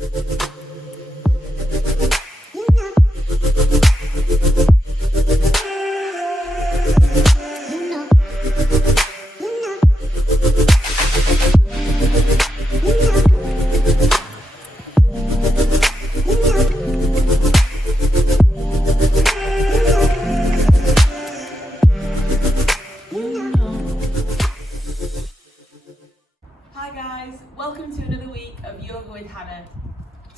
Hi guys, welcome to another week of Yoga with Hannah.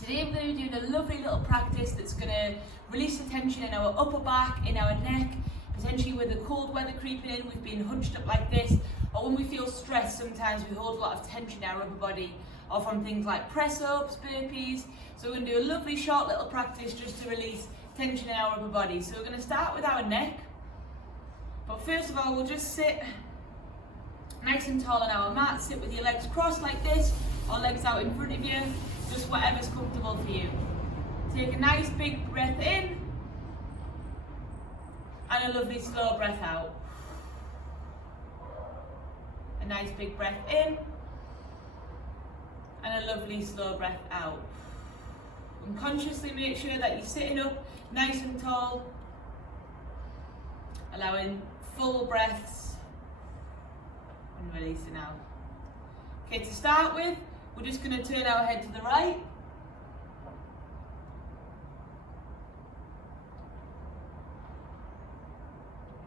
Today we're going to be doing a lovely little practice that's going to release the tension in our upper back, in our neck, potentially with the cold weather creeping in, we've been hunched up like this, or when we feel stressed sometimes we hold a lot of tension in our upper body, or from things like press-ups, burpees. So we're going to do a lovely short little practice just to release tension in our upper body. So we're going to start with our neck, but first of all we'll just sit nice and tall on our mat. Sit with your legs crossed like this, or legs out in front of you, just whatever's comfortable for you. Take a nice big breath in, and a lovely slow breath out. A nice big breath in, and a lovely slow breath out. And consciously make sure that you're sitting up nice and tall, allowing full breaths and releasing out. Okay, to start with, we're just going to turn our head to the right.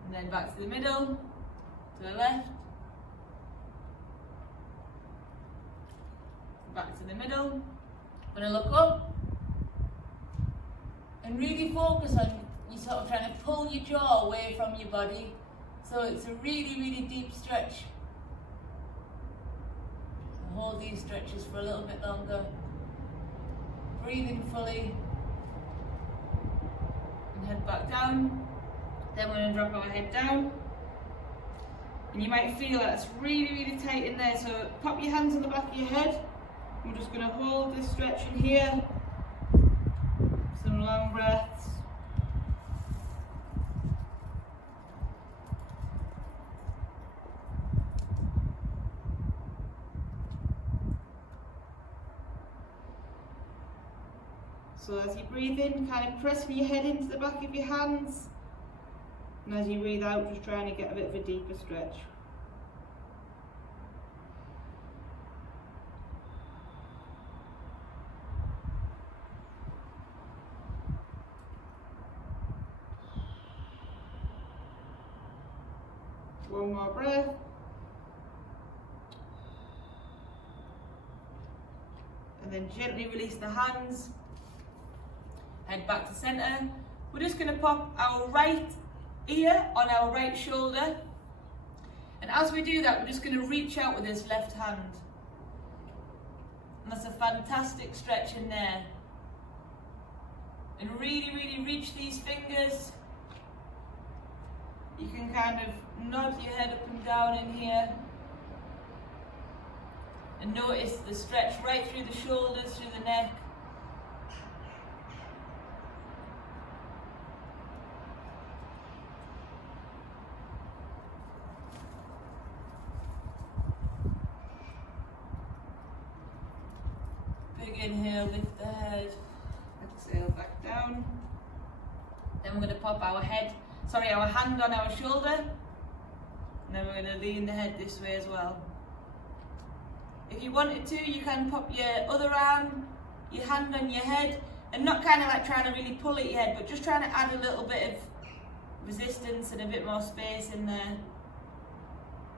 And then back to the middle, to the left. Back to the middle. I'm going to look up and really focus on you sort of trying to pull your jaw away from your body. So it's a really, really deep stretch. Hold these stretches for a little bit longer. Breathing fully. And head back down. Then we're going to drop our head down. And you might feel that it's really, really tight in there. So pop your hands on the back of your head. We're just going to hold this stretch in here. Some long breaths. So as you breathe in, kind of pressing your head into the back of your hands. And as you breathe out, just trying to get a bit of a deeper stretch. One more breath. And then gently release the hands. Head back to centre. We're just going to pop our right ear on our right shoulder. And as we do that, we're just going to reach out with this left hand. And that's a fantastic stretch in there. And really, really reach these fingers. You can kind of nod your head up and down in here. And notice the stretch right through the shoulders, through the neck. Big inhale, lift the head, exhale back down. Then we're going to pop our hand on our shoulder, and then we're going to lean the head this way as well. If you wanted to, you can pop your other arm, your hand on your head, and not kind of like trying to really pull at your head, but just trying to add a little bit of resistance and a bit more space in there.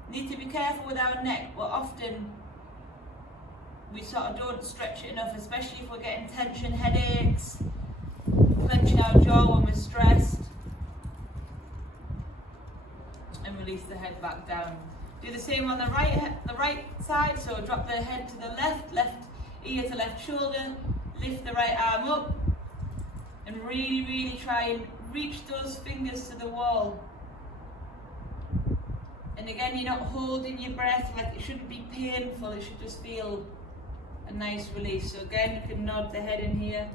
Need to be careful with our neck, but often we sort of don't stretch it enough, especially if we're getting tension, headaches, clenching our jaw when we're stressed. And release the head back down. Do the same on the right side, so drop the head to the left ear to left shoulder, lift the right arm up, and really, really try and reach those fingers to the wall. And again, you're not holding your breath, like it shouldn't be painful, it should just feel a nice release. So again, you can nod the head in here.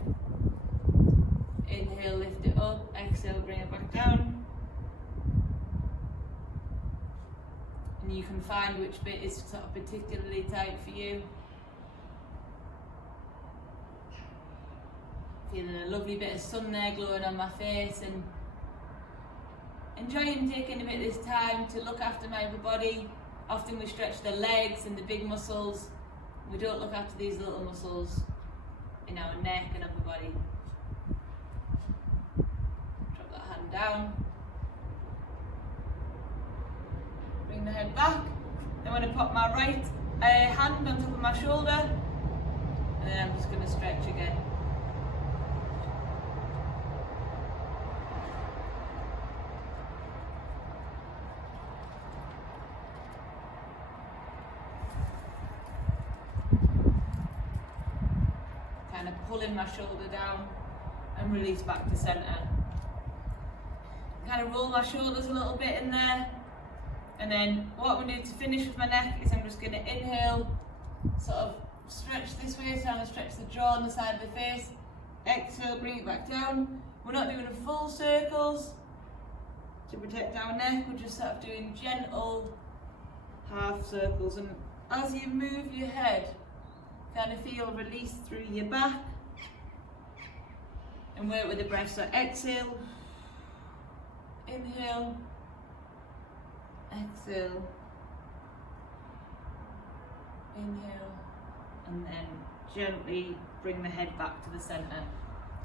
Inhale, lift it up, exhale, bring it back down. And you can find which bit is sort of particularly tight for you. Feeling a lovely bit of sun there glowing on my face, and enjoying taking a bit of this time to look after my upper body. Often we stretch the legs and the big muscles. We don't look after these little muscles in our neck and upper body. Drop that hand down. Bring the head back. Then I'm going to pop my right hand on top of my shoulder, and then I'm just going to stretch again. Kind of pulling my shoulder down and release back to centre. Kind of roll my shoulders a little bit in there. And then what I'm going to do to finish with my neck is I'm just going to inhale, sort of stretch this way, so I'm going to stretch the jaw on the side of the face. Exhale, bring it back down. We're not doing full circles to protect our neck, we're just sort of doing gentle half circles. And as you move your head, kind of feel a release through your back and work with the breath. So exhale, inhale, exhale, inhale, and then gently bring the head back to the centre.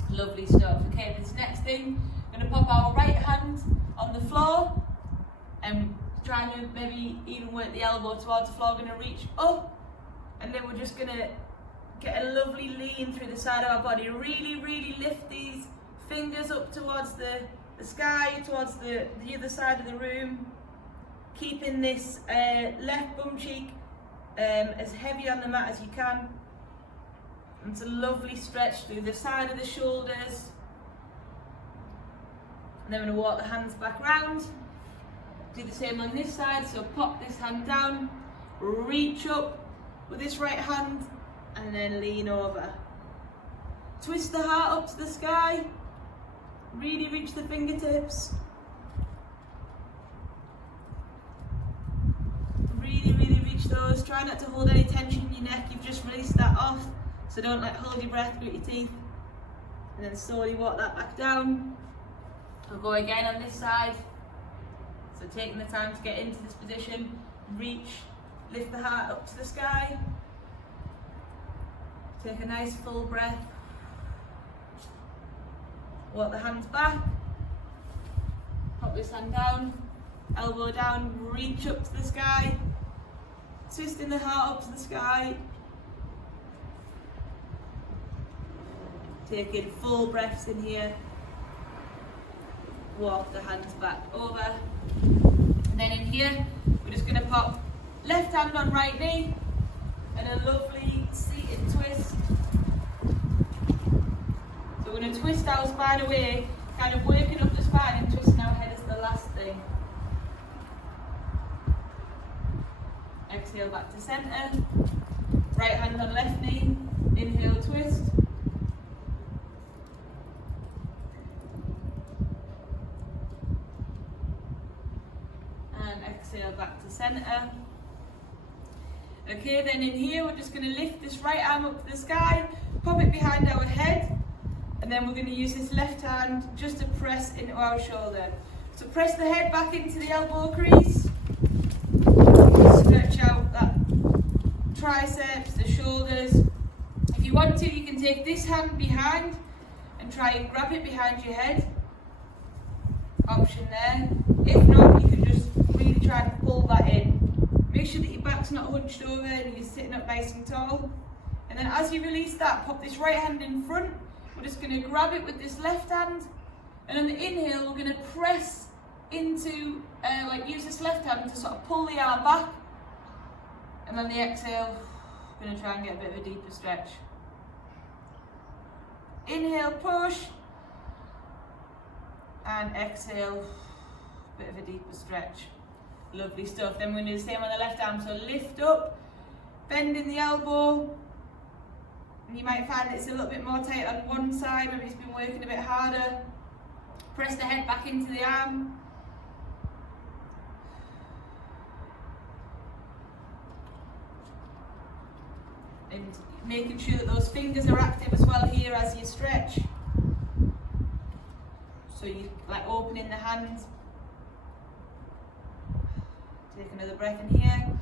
Lovely stuff. Okay, this next thing, I'm going to pop our right hand on the floor and trying to maybe even work the elbow towards the floor. We're going to reach up, and then we're just going to get a lovely lean through the side of our body. Really, really lift these fingers up towards the sky, towards the other side of the room. Keeping this left bum cheek as heavy on the mat as you can. And it's a lovely stretch through the side of the shoulders. And then we're going to walk the hands back round. Do the same on this side, so pop this hand down, reach up with this right hand, and then lean over. Twist the heart up to the sky. Really reach the fingertips. Really reach those. Try not to hold any tension in your neck. You've just released that off, so don't hold your breath, grit your teeth, and then slowly walk that back down. I'll go again on this side. So taking the time to get into this position, reach, lift the heart up to the sky. Take a nice full breath. Walk the hands back. Pop this hand down, elbow down, reach up to the sky. Twisting the heart up to the sky. Taking full breaths in here. Walk the hands back over. And then in here, we're just going to pop left hand on right knee and a lovely seated twist. So we're going to twist our spine away, kind of working up the spine and twisting our head as the last thing. Exhale back to centre. Right hand on left knee. Inhale, twist. And exhale back to centre. Okay, then in here we're just going to lift this right arm up to the sky, pop it behind our head, and then we're going to use this left hand just to press into our shoulder. So press the head back into the elbow crease. Stretch out that triceps, the shoulders. If you want to, you can take this hand behind and try and grab it behind your head. Option there. If not, you can just really try and pull that in. Make sure that your back's not hunched over and you're sitting up nice and tall. And then as you release that, pop this right hand in front. We're just going to grab it with this left hand. And on the inhale, we're going to press into, use this left hand to sort of pull the arm back. And on the exhale, we're going to try and get a bit of a deeper stretch. Inhale, push. And exhale, bit of a deeper stretch. Lovely stuff. Then we're going to do the same on the left arm. So lift up, bend in the elbow. And you might find it's a little bit more tight on one side, maybe it's been working a bit harder. Press the head back into the arm. And making sure that those fingers are active as well here as you stretch. So you like opening the hands. Take another breath in here.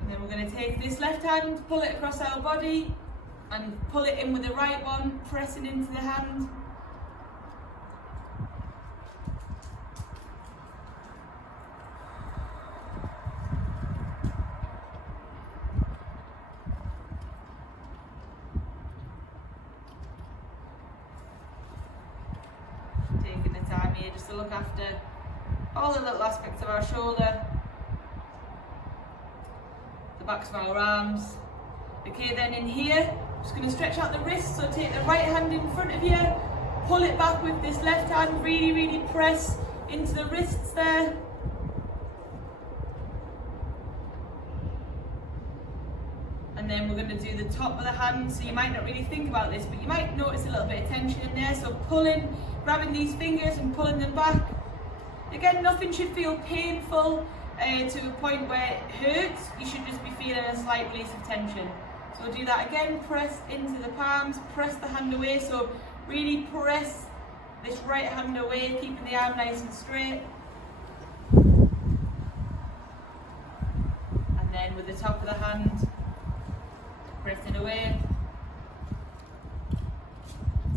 And then we're going to take this left hand, pull it across our body and pull it in with the right one, pressing into the hand. Taking the time here just to look after all the little aspects of our shoulder, the backs of our arms. Okay, then in here, I'm just going to stretch out the wrists, so take the right hand in front of you, pull it back with this left hand, really press into the wrists there. And then we're going to do the top of the hand, so you might not really think about this, but you might notice a little bit of tension in there, so pulling, grabbing these fingers and pulling them back. Again, nothing should feel painful to a point where it hurts. You should just be feeling a slight release of tension. So we'll do that again, press into the palms, press the hand away, so really press this right hand away, keeping the arm nice and straight. And then with the top of the hand, press it away.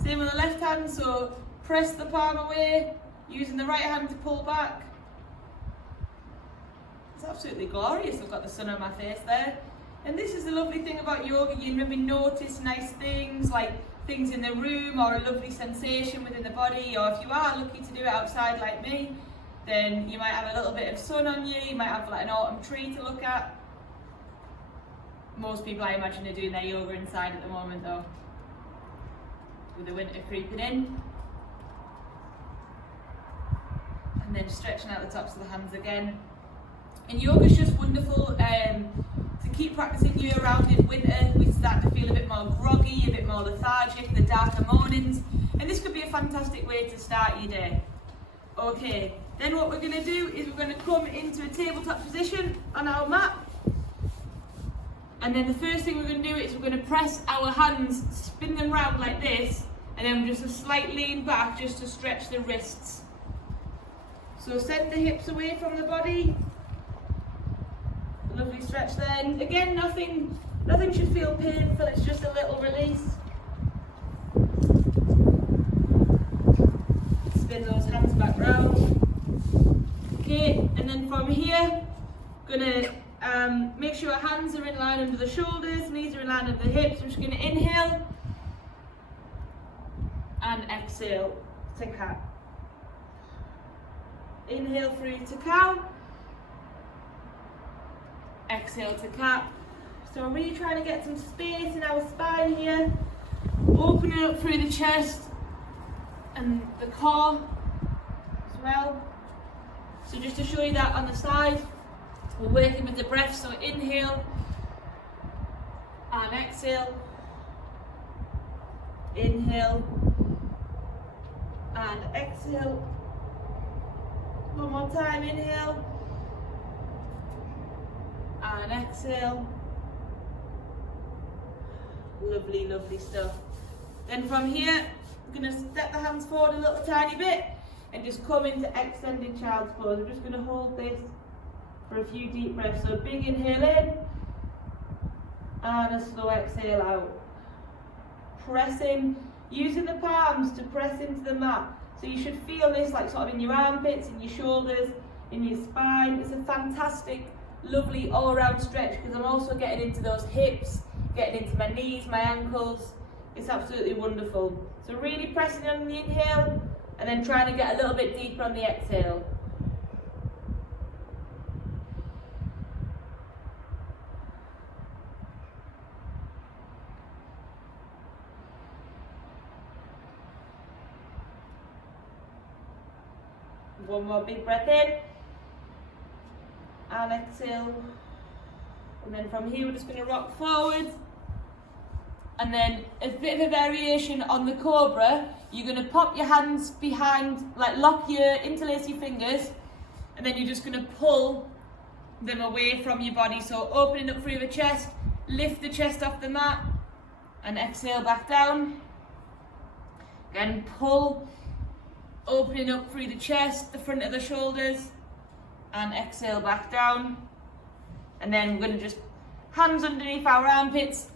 Same with the left hand, so press the palm away, using the right hand to pull back. It's absolutely glorious, I've got the sun on my face there. And this is the lovely thing about yoga, you maybe notice nice things like things in the room or a lovely sensation within the body, or if you are lucky to do it outside like me, then you might have a little bit of sun on you, you might have like an autumn tree to look at. Most people I imagine are doing their yoga inside at the moment though, with the winter creeping in. And then stretching out the tops of the hands again. And yoga is just wonderful to keep practicing year round. In winter we start to feel a bit more groggy, a bit more lethargic, the darker mornings, and this could be a fantastic way to start your day. Okay, then what we're going to do is we're going to come into a tabletop position on our mat, and then the first thing we're going to do is we're going to press our hands, spin them round like this, and then just a slight lean back just to stretch the wrists. So send the hips away from the body. Lovely stretch then. Again, nothing should feel painful, it's just a little release. Spin those hands back round. Okay, and then from here, gonna make sure our hands are in line under the shoulders, knees are in line under the hips. We're just gonna inhale and exhale to cat. Inhale through to cow. Exhale to cat. So we're really trying to get some space in our spine here, opening up through the chest and the core as well. So just to show you that on the side, we're working with the breath, so inhale and exhale, inhale and exhale. One more time, inhale and exhale. Lovely, lovely stuff. Then from here, we're going to step the hands forward a little tiny bit and just come into extended child's pose. We're just going to hold this for a few deep breaths. So big inhale in and a slow exhale out. Pressing, using the palms to press into the mat. So you should feel this like sort of in your armpits, in your shoulders, in your spine. It's a fantastic, lovely all-around stretch because I'm also getting into those hips, getting into my knees, my ankles. It's absolutely wonderful. So really pressing on the inhale and then trying to get a little bit deeper on the exhale. One more big breath in and exhale, and then from here we're just going to rock forward, and then a bit of a variation on the cobra. You're going to pop your hands behind, like interlace your fingers, and then you're just going to pull them away from your body. So opening up through the chest, lift the chest off the mat and exhale back down. Again, pull, opening up through the chest, the front of the shoulders, and exhale back down. And then we're going to just hands underneath our armpits,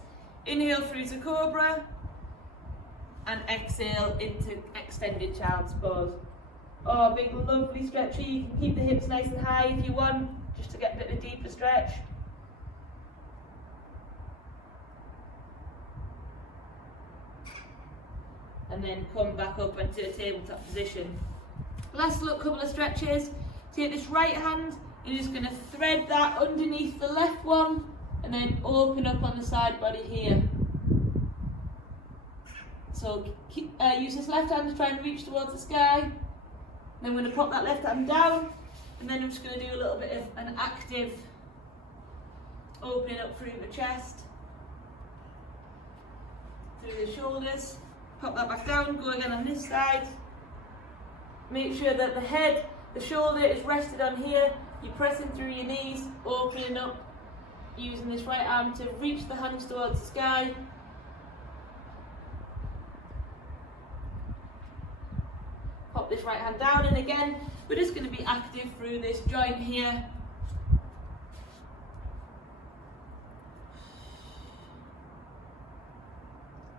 inhale through to cobra, and exhale into extended child's pose. Oh, big lovely stretch here. You can keep the hips nice and high if you want, just to get a bit of a deeper stretch. And then come back up into a tabletop position. Last couple of stretches. Take this right hand, you're just going to thread that underneath the left one, and then open up on the side body here. So use this left hand to try and reach towards the sky. Then we're going to pop that left hand down, and then I'm just going to do a little bit of an active opening up through the chest, through the shoulders. Pop that back down, go again on this side. Make sure that the head, the shoulder is rested on here. You're pressing through your knees, opening up, using this right arm to reach the hands towards the sky. Pop this right hand down, and again, we're just going to be active through this joint here.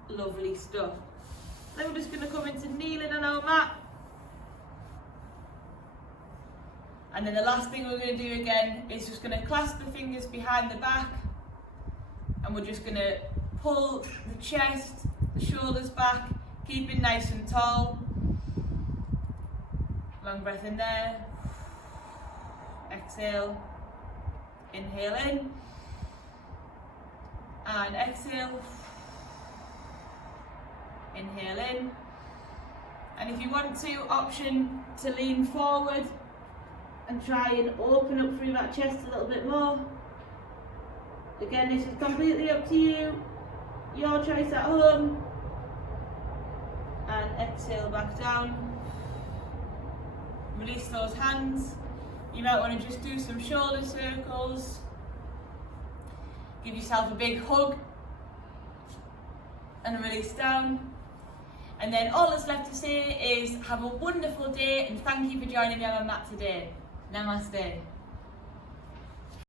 Lovely stuff. Then we're just going to come into kneeling on our mat. And then the last thing we're going to do again is just going to clasp the fingers behind the back, and we're just going to pull the chest, the shoulders back, keeping nice and tall. Long breath in there. Exhale. Inhale in. And exhale. Inhale in. And if you want to, option to lean forward and try and open up through that chest a little bit more. Again, this is completely up to you. Your choice at home. And exhale back down. Release those hands. You might want to just do some shoulder circles. Give yourself a big hug. And release down. And then all that's left to say is have a wonderful day, and thank you for joining me on my mat today. Namaste.